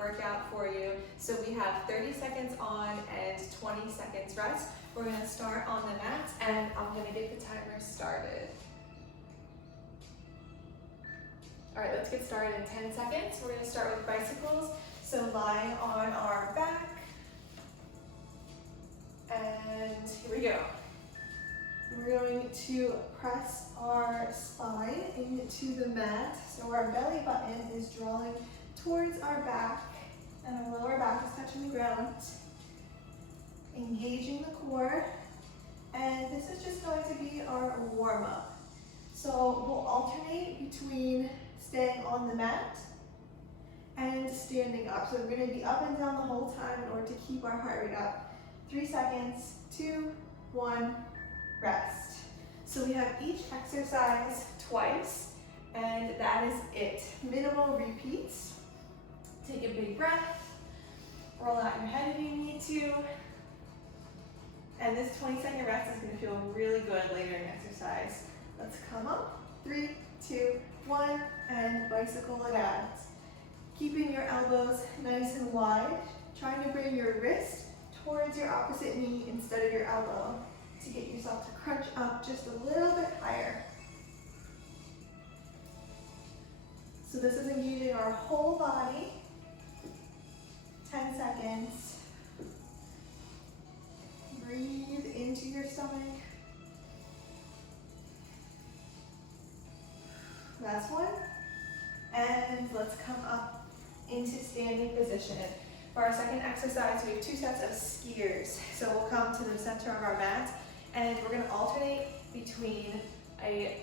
workout for you. So we have 30 seconds on and 20 seconds rest. We're gonna start on the mat and I'm gonna get the timer started. All right, let's get started in 10 seconds. We're gonna start with bicycles. So lying on our back. And here we go. We're going to press our spine into the mat. So our belly button is drawing towards our back and our lower back is touching the ground. Engaging the core. And this is just going to be our warm up. So we'll alternate between staying on the mat and standing up. So we're going to be up and down the whole time in order to keep our heart rate up. 3 seconds, 2, 1, rest. So we have each exercise twice, and that is it. Minimal repeats. Take a big breath. Roll out your head if you need to. And this 20-second rest is going to feel really good later in exercise. Let's come up. 3, 2, 1, and bicycle it out. Keeping your elbows nice and wide. Trying to bring your wrist towards your opposite knee instead of your elbow to get yourself to crunch up just a little bit higher. So this is engaging our whole body. 10 seconds. Breathe into your stomach. Last one. And let's come up into standing position. For our second exercise, we have 2 sets of skiers. So we'll come to the center of our mat and we're going to alternate between a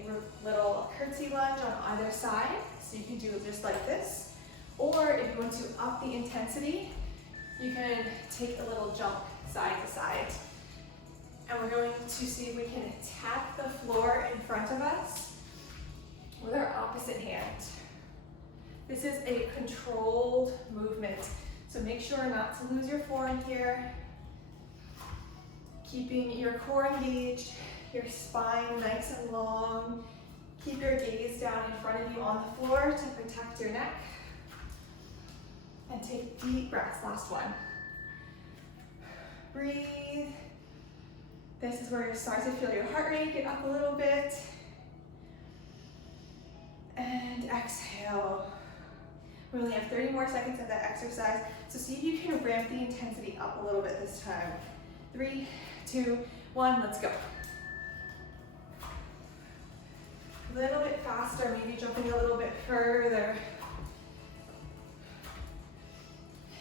little curtsy lunge on either side. So you can do it just like this. Or if you want to up the intensity, you can take a little jump side to side. And we're going to see if we can tap the floor in front of us with our opposite hand. This is a controlled movement. So make sure not to lose your form here. Keeping your core engaged, your spine nice and long. Keep your gaze down in front of you on the floor to protect your neck. And take deep breaths, last one. Breathe. This is where you start to feel your heart rate get up a little bit. And exhale. We only have 30 more seconds of that exercise, so see if you can ramp the intensity up a little bit this time. 3, 2, 1, let's go. A little bit faster, maybe jumping a little bit further.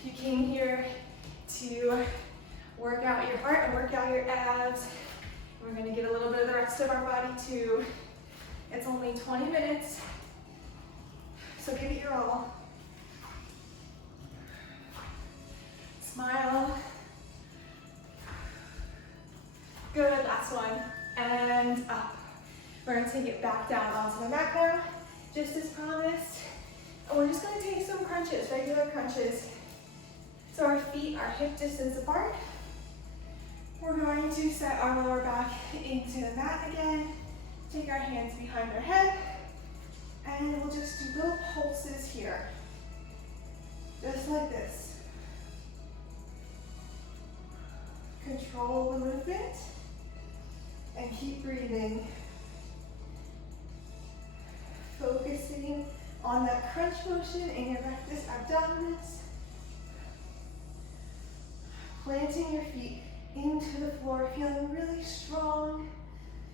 You came here to work out your heart and work out your abs. We're gonna get a little bit of the rest of our body too. It's only 20 minutes, so give it your all. Smile. Good, last one. And up. We're gonna take it back down onto the mat now, just as promised. And we're just gonna take some crunches, regular crunches. So our feet are hip distance apart. We're going to set our lower back into the mat again. Take our hands behind our head. And we'll just do little pulses here. Just like this. Control the movement and keep breathing. Focusing on that crunch motion in your rectus abdominis. Planting your feet into the floor, feeling really strong.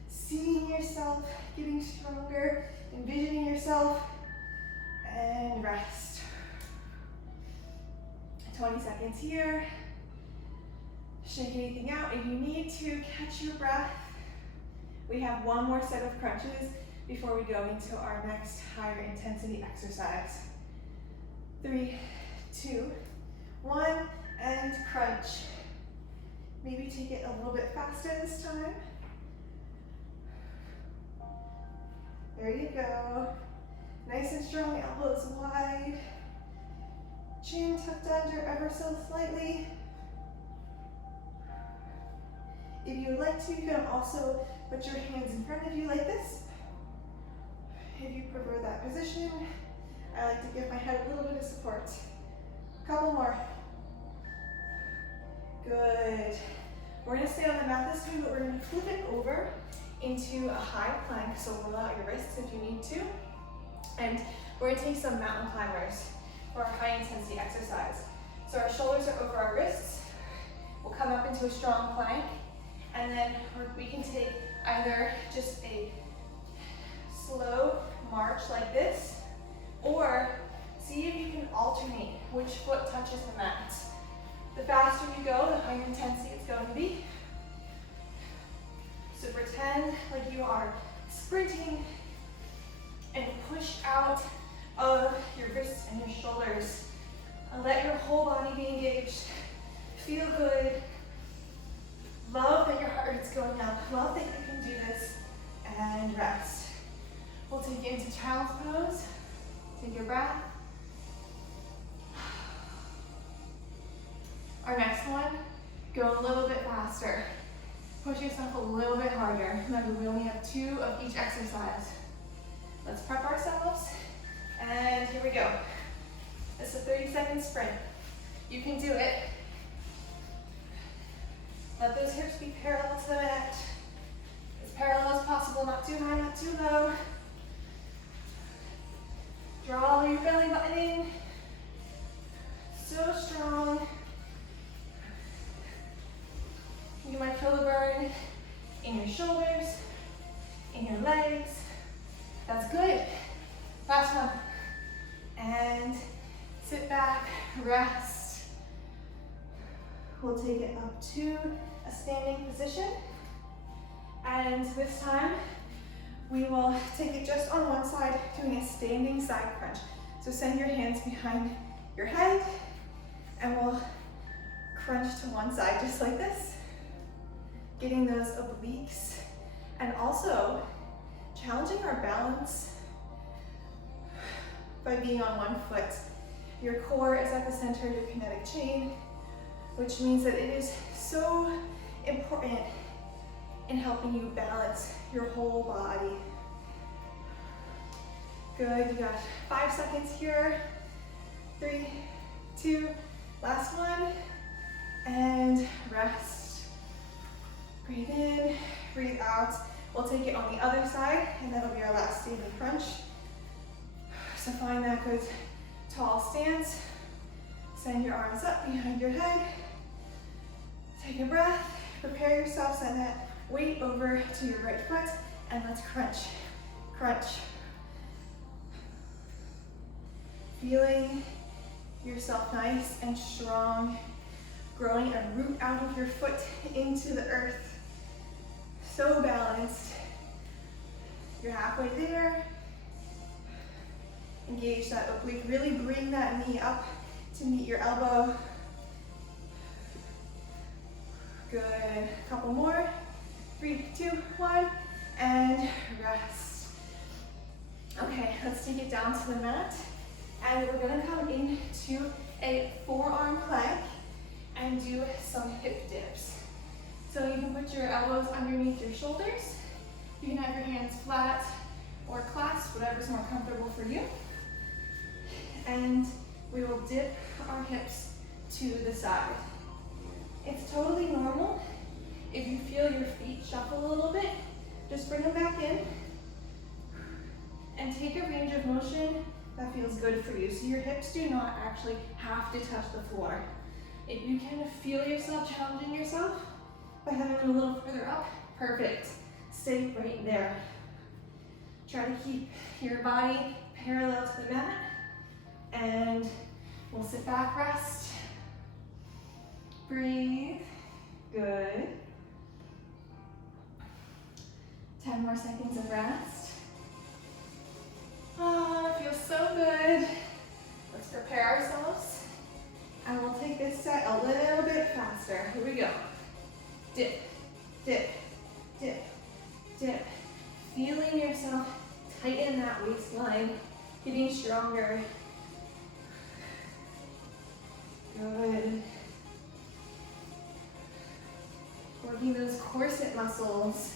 Seeing yourself getting stronger, envisioning yourself, and rest. 20 seconds here. Shake anything out. If you need to catch your breath, we have one more set of crunches before we go into our next higher intensity exercise. 3, 2, 1, and crunch. Maybe take it a little bit faster this time. There you go. Nice and strong, elbows wide. Chin tucked under ever so slightly. If you would like to, you can also put your hands in front of you like this. If you prefer that position, I like to give my head a little bit of support. Couple more. Good. We're gonna stay on the mat this time, but we're gonna flip it over into a high plank. So roll out your wrists if you need to. And we're gonna take some mountain climbers for our high intensity exercise. So our shoulders are over our wrists. We'll come up into a strong plank. And then we can take either just a slow march like this, or see if you can alternate which foot touches the mat. The faster you go, the higher intensity it's going to be. So pretend like you are sprinting and push out of your wrists and your shoulders. And let your whole body be engaged. Feel good. Love that your heart rate's going up. Love that you can do this. And rest. We'll take you into child's pose. Take your breath. Our next one, go a little bit faster. Push yourself a little bit harder. Remember, we only have 2 of each exercise. Let's prep ourselves. And here we go. It's a 30-second sprint. You can do it. Let those hips be parallel to the mat. As parallel as possible, not too high, not too low. Draw your belly button in. So strong. You might feel the burn in your shoulders, in your legs. That's good. Last one. And sit back, rest. We'll take it up to a standing position. And this time, we will take it just on one side, doing a standing side crunch. So send your hands behind your head, and we'll crunch to one side, just like this. Getting those obliques, and also challenging our balance by being on one foot. Your core is at the center of your kinetic chain, which means that it is so important in helping you balance your whole body. Good, you got 5 seconds here. 3, 2, last one, and rest. Breathe in, breathe out. We'll take it on the other side, and that'll be our last standing crunch. So find that good tall stance. Send your arms up behind your head. Take a breath, prepare yourself, send that weight over to your right foot, and let's crunch, crunch. Feeling yourself nice and strong, growing a root out of your foot into the earth. So balanced. You're halfway there. Engage that oblique, really bring that knee up to meet your elbow. Good, couple more. 3, 2, 1, and rest. Okay, let's take it down to the mat. And we're gonna come into a forearm plank and do some hip dips. So you can put your elbows underneath your shoulders. You can have your hands flat or clasped, whatever's more comfortable for you. And we will dip our hips to the side. It's totally normal. If you feel your feet shuffle a little bit, just bring them back in and take a range of motion that feels good for you. So your hips do not actually have to touch the floor. If you can feel yourself challenging yourself by having them a little further up, perfect. Stay right there. Try to keep your body parallel to the mat, and we'll sit back, rest. Breathe. Good. 10 more seconds of rest. Oh, it feels so good. Let's prepare ourselves. And we'll take this set a little bit faster. Here we go. Dip, dip, dip, dip. Feeling yourself tighten that waistline, getting stronger. Good. Working those corset muscles,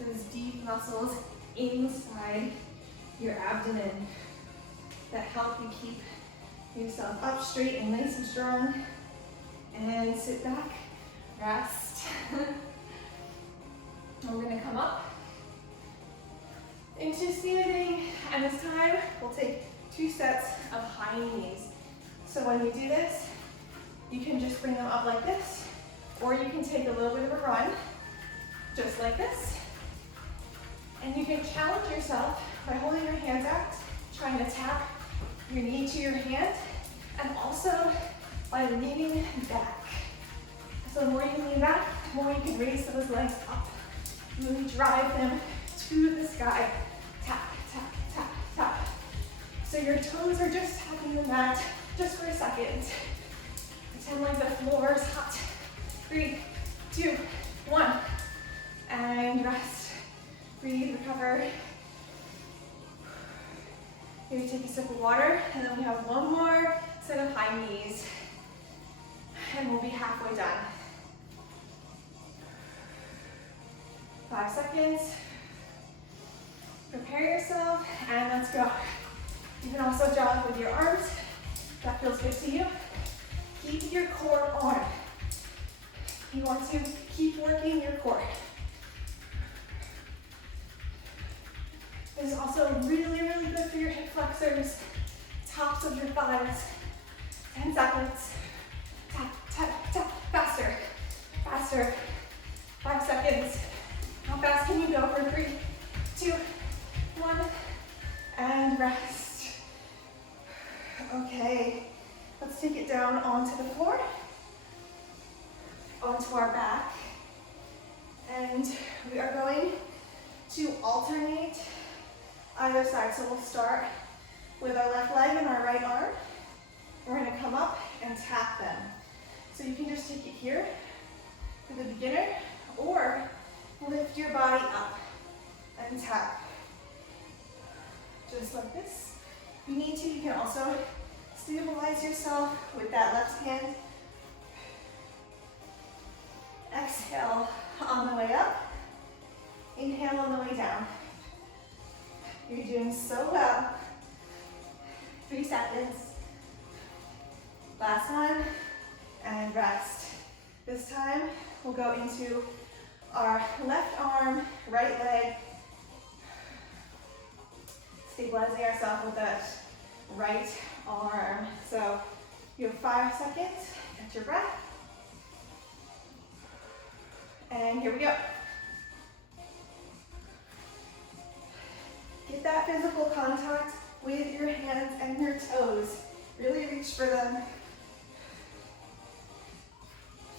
those deep muscles inside your abdomen that help you keep yourself up straight and nice and strong. And sit back, rest. And we're gonna come up into standing, and this time we'll take 2 sets of high knees. So when you do this, you can just bring them up like this, or you can take a little bit of a run, just like this. And you can challenge yourself by holding your hands out, trying to tap your knee to your hand, and also by leaning back. So the more you lean back, the more you can raise those legs up. Really drive them to the sky. Tap, tap, tap, tap. So your toes are just tapping the mat just for a second. Pretend like the floor is hot. 3, 2, 1. And rest. Breathe, recover. Maybe take a sip of water, and then we have one more set of high knees. And we'll be halfway done. 5 seconds. Prepare yourself, and let's go. You can also jog with your arms. That feels good to you. Keep your core on. You want to keep working your core. This is also really, really good for your hip flexors, tops of your thighs. 10 seconds. Tap, tap, tap. Faster, faster. 5 seconds. How fast can you go for 3, 2, 1, and rest. Okay, let's take it down onto the floor, onto our back, and we are going to alternate either side. So we'll start with our left leg and our right arm. We're going to come up and tap them. So you can just take it here for the beginner, or lift your body up and tap. Just like this. If you need to, you can also stabilize yourself with that left hand. Exhale on the way up. Inhale on the way down. You're doing so well. 3 seconds. Last one. And rest. This time, we'll go into our left arm, right leg. Stabilizing ourselves with that right arm. So you have 5 seconds. Catch your breath. And here we go. Get that physical contact with your hands and your toes. Really reach for them.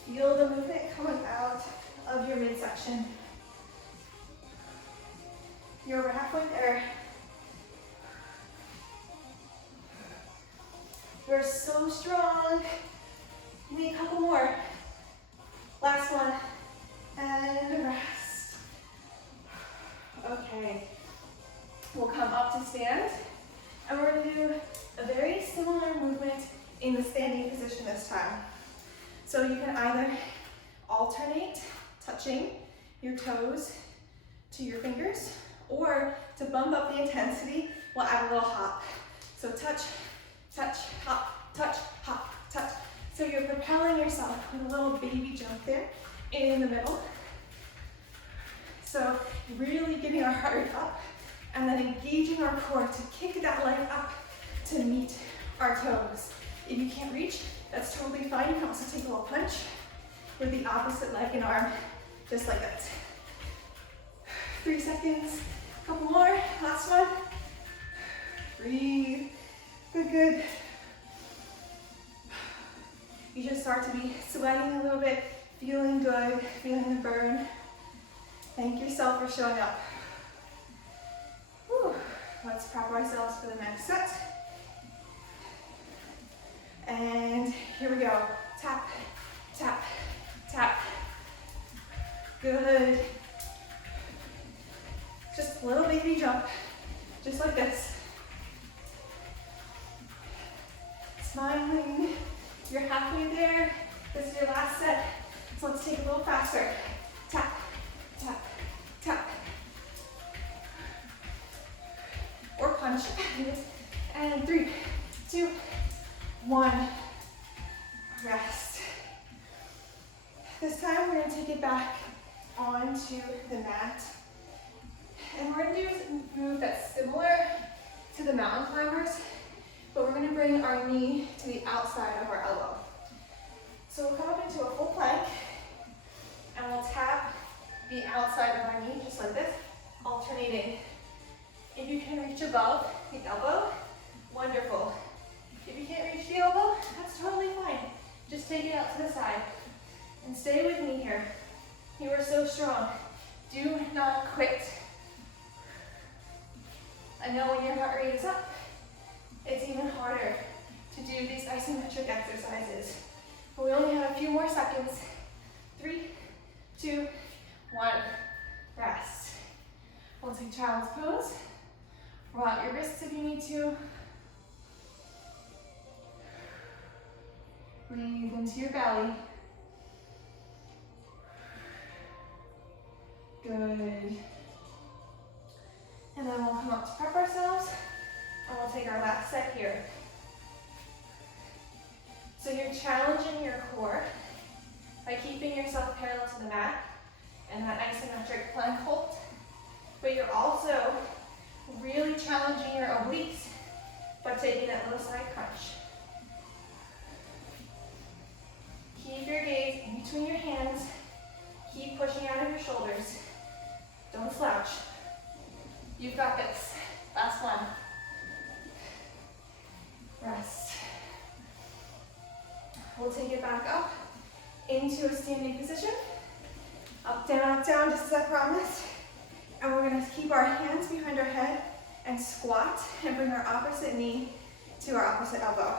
Feel the movement coming out of your midsection. You're halfway there. You're so strong. You need a couple more. Last one. And rest. Okay. We'll come up to stand. And we're going to do a very similar movement in the standing position this time. So you can either alternate touching your toes to your fingers, or to bump up the intensity, we'll add a little hop. So touch, touch, hop, touch, hop, touch. So you're propelling yourself with a little baby jump there in the middle. So really getting our heart rate up, and then engaging our core to kick that leg up to meet our toes. If you can't reach, that's totally fine. You can also take a little punch with the opposite leg and arm, just like that. 3 seconds, couple more, last one. Breathe, good, good. You just start to be sweating a little bit, feeling good, feeling the burn. Thank yourself for showing up. Whew. Let's prep ourselves for the next set. And here we go. Tap, tap, tap. Good. Just a little baby jump, just like this. Smiling. You're halfway there. This is your last set. So let's take it a little faster. Tap, tap, tap. Or punch. And 3, 2, 1, rest. This time we're going to take it back onto the mat. And we're going to do a move that's similar to the mountain climbers, but we're going to bring our knee to the outside of our elbow. So we'll come up into a full plank, and we'll tap the outside of our knee, just like this, alternating. If you can reach above the elbow, wonderful. If you can't reach the elbow, that's totally fine. Just take it out to the side. And stay with me here. You are so strong. Do not quit. I know when your heart rate is up, it's even harder to do these isometric exercises. But we only have a few more seconds. 3, 2, 1, rest. We'll take child's pose. Roll out your wrists if you need to. Breathe into your belly. Good. And then we'll come up to prep ourselves, and we'll take our last set here. So you're challenging your core by keeping yourself parallel to the mat and that isometric plank hold, but you're also really challenging your obliques by taking that low side crunch. Keep your gaze in between your hands. Keep pushing out of your shoulders. Don't slouch. You've got this. Last one. Rest. We'll take it back up into a standing position. Up, down, just as I promised. And we're going to keep our hands behind our head and squat and bring our opposite knee to our opposite elbow.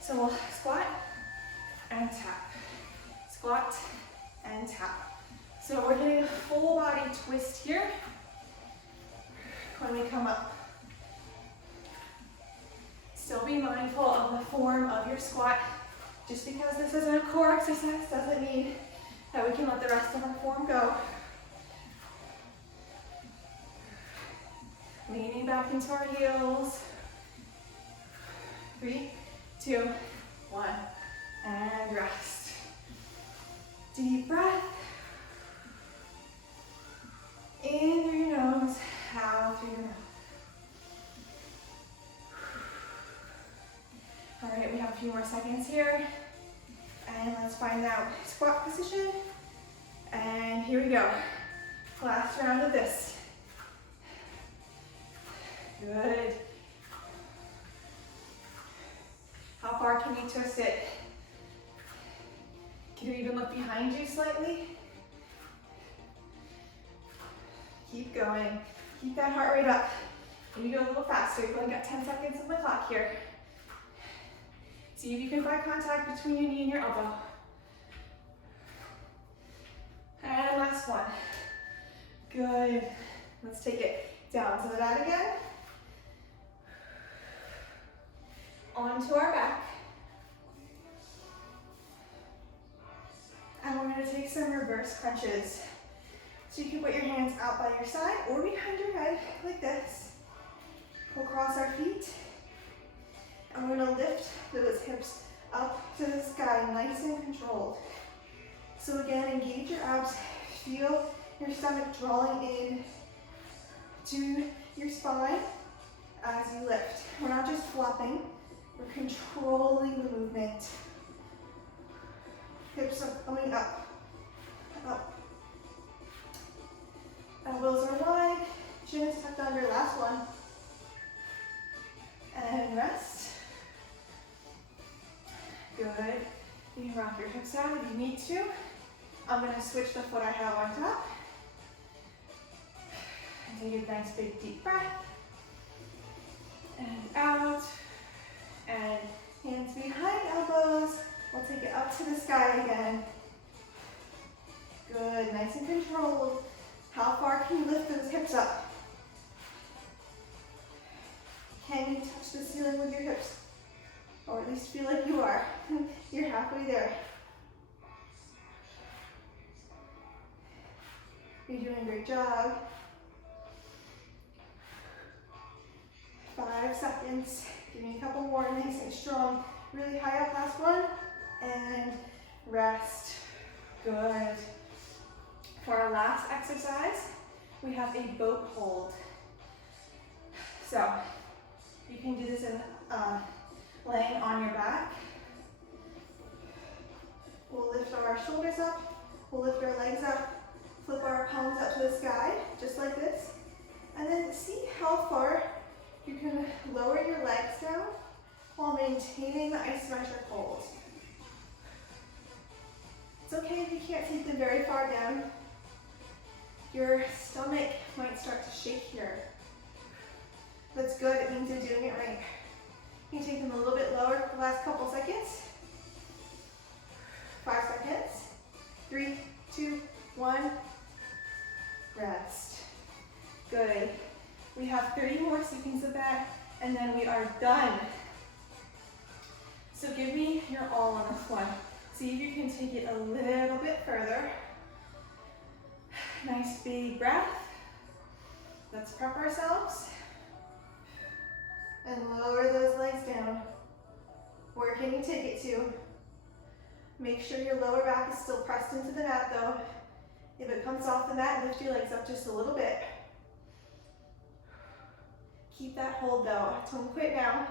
So we'll squat and tap. Squat and tap. So we're getting a full body twist here when we come up. Still be mindful of the form of your squat. Just because this isn't a core exercise doesn't mean that we can let the rest of our form go. Leaning back into our heels. 3, 2, 1, and rest. Deep breath. In through your nose, out through your mouth. All right, we have a few more seconds here. And let's find that squat position. And here we go. Last round of this. Good. How far can you twist it? Can you even look behind you slightly? Keep going. Keep that heart rate up. Maybe go a little faster. You've only got 10 seconds on the clock here. See if you can find contact between your knee and your elbow. And last one. Good. Let's take it down to the mat again. Onto our back. And we're going to take some reverse crunches. So you can put your hands out by your side or behind your head like this. We'll cross our feet. And we're going to lift those hips up to the sky, nice and controlled. So again, engage your abs. Feel your stomach drawing in to your spine as you lift. We're not just flopping, we're controlling the movement. Hips are going up, up. Elbows are wide, chin is tucked under, last one. And rest. Good. You can rock your hips out if you need to. I'm going to switch the foot I have on top. And take a nice big deep breath. And out. And hands behind elbows. We'll take it up to the sky again. Good, nice and controlled. How far can you lift those hips up? Can you touch the ceiling with your hips? Or at least feel like you are. You're halfway there. You're doing a great job. 5 seconds. Give me a couple more, nice and strong. really high up, last one, and rest. Good. For our last exercise, we have a boat hold. So you can do this in laying on your back. We'll lift our shoulders up, we'll lift our legs up, flip our palms up to the sky, just like this. And then see how far you can lower your legs down while maintaining the isometric hold. It's okay if you can't take them very far down. Your stomach might start to shake here. That's good, it means you're doing it right. You can take them a little bit lower for the last couple seconds. 5 seconds. 3, 2, 1. Rest. Good. We have 30 more seconds of that, and then we are done. So give me your all on this one. See if you can take it a little bit further. Nice big breath. Let's prep ourselves. And lower those legs down. Where can you take it to? Make sure your lower back is still pressed into the mat though. If it comes off the mat, lift your legs up just a little bit. Keep that hold though. Don't quit now.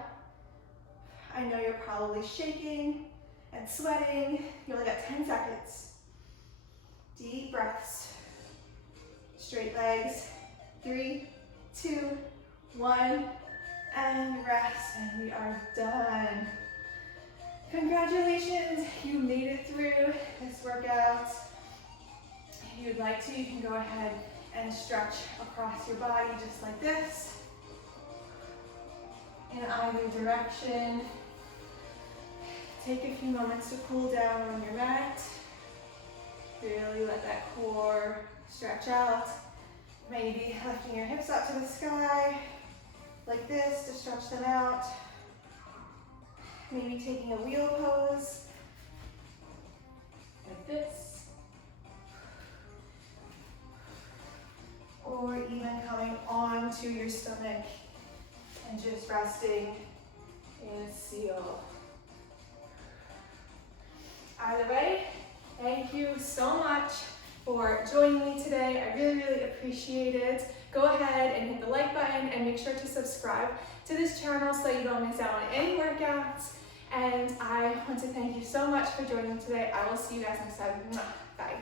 I know you're probably shaking and sweating. You only got 10 seconds. Deep breaths. Straight legs. 3, 2, 1. And rest, and we are done. Congratulations, you made it through this workout. If you'd like to, you can go ahead and stretch across your body just like this, in either direction. Take a few moments to cool down on your mat. Really let that core stretch out. Maybe lifting your hips up to the sky, like this, to stretch them out. Maybe taking a wheel pose, like this. Or even coming onto your stomach and just resting in a seal. Either way, thank you so much for joining me today. I really, really appreciate it. Go ahead and hit the like button and make sure to subscribe to this channel so that you don't miss out on any workouts. And I want to thank you so much for joining today. I will see you guys next time. Bye.